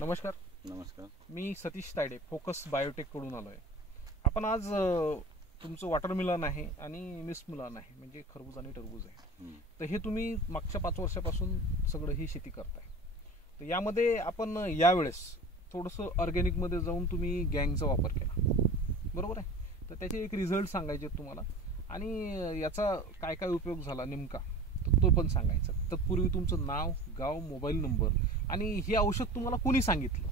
नमस्कार. नमस्कार. मी Satish Tayde, focus biotech कडून आलोय. आपण आज तुमचं वॉटरमेलन आहे आणि मिसमेलन आहे, म्हणजे खरबूज आणि टरबूज आहे. तर हे तुम्ही मागच्या 5 वर्षापासून सगळं ही शेती करताय. तर यामध्ये आपण यावेळेस थोडंसं ऑर्गॅनिक मध्ये जाऊन तुम्ही गँगचा वापर केला, बरोबर आहे. तर त्याचे एक रिझल्ट सांगायचे तुम्हाला आणि याचा काय काय उपयोग झाला नेमका तो पण सांगायचा. तत्पूर्वी तुमचं नाव, गाव, मोबाईल नंबर आणि हे औषध तुम्हाला कोणी सांगितलं,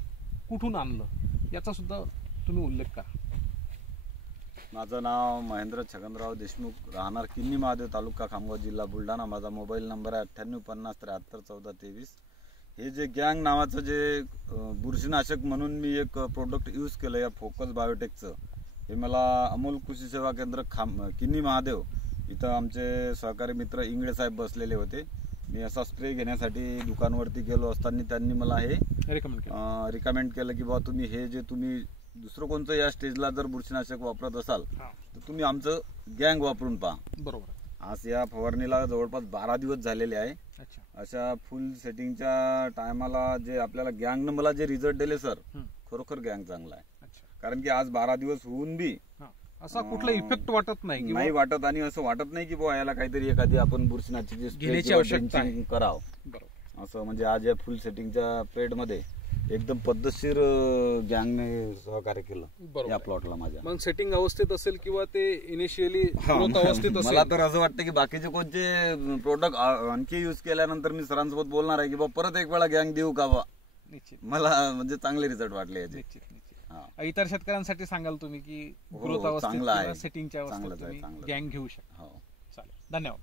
कुठून आणलं, याचा सुद्धा तुम्ही उल्लेख करा. माझं नाव महेंद्र छगनराव देशमुख, राहणार किन्नी महादेव, तालुका खामगाव, जिल्हा बुलढाणा. माझा मोबाईल नंबर आहे 9850731423. हे जे गँग नावाचं जे बुरशीनाशक म्हणून मी एक प्रोडक्ट यूज केलं या फोकस बायोटेकचं, हे मला अमोल कृषी सेवा केंद्र किन्नी महादेव इथं आमचे सहकारी मित्र इंगळे साहेब बसलेले होते. मी असा स्प्रे घेण्यासाठी दुकानवरती गेलो असताना त्यांनी मला हे रिकमेंड केलं की बाबा तुम्ही हे जे तुम्ही दुसरं कोणतं या स्टेजला जर बुरशीनाशक वापरत असाल तर तुम्ही आमचं गँग वापरून पहा. बरोबर. आज या फवारणीला जवळपास 12 दिवस झालेले आहे. अशा फुल सेटिंगच्या टायमाला जे आपल्याला गँगनं मला जे रिझल्ट दिले सर, खरोखर गँग चांगला आहे. कारण की आज 12 दिवस होऊन बी असा कुठला इफेक्ट वाटत नाही वाटत आणि असं वाटत नाही की बुवा याला काहीतरी एखादी आपण बुरशीनाशक घेण्याची आवश्यकता करावं असं. म्हणजे आज या फुल सेटिंगच्या पेड मध्ये एकदम पद्धतशीर गँगने सहकार्य केलं या प्लॉटला माझ्या. मग सेटिंग अवस्थेत असेल किंवा ते इनिशियली अवस्थेत असेल. मला तर असं वाटतं की बाकीचे कोणते प्रोडक्ट आणखी युज केल्यानंतर मी सरांसोबत बोलणार आहे की बाबा परत एक वेळा गँग देऊ का बा. निश्चित मला म्हणजे चांगले रिझल्ट वाटले याचे. इतर शेतकऱ्यांसाठी सांगाल तुम्ही की ग्रोथ अवस्थेत सेटिंगच्या अवस्थेत गँग घेऊ शकता. चालेल, धन्यवाद.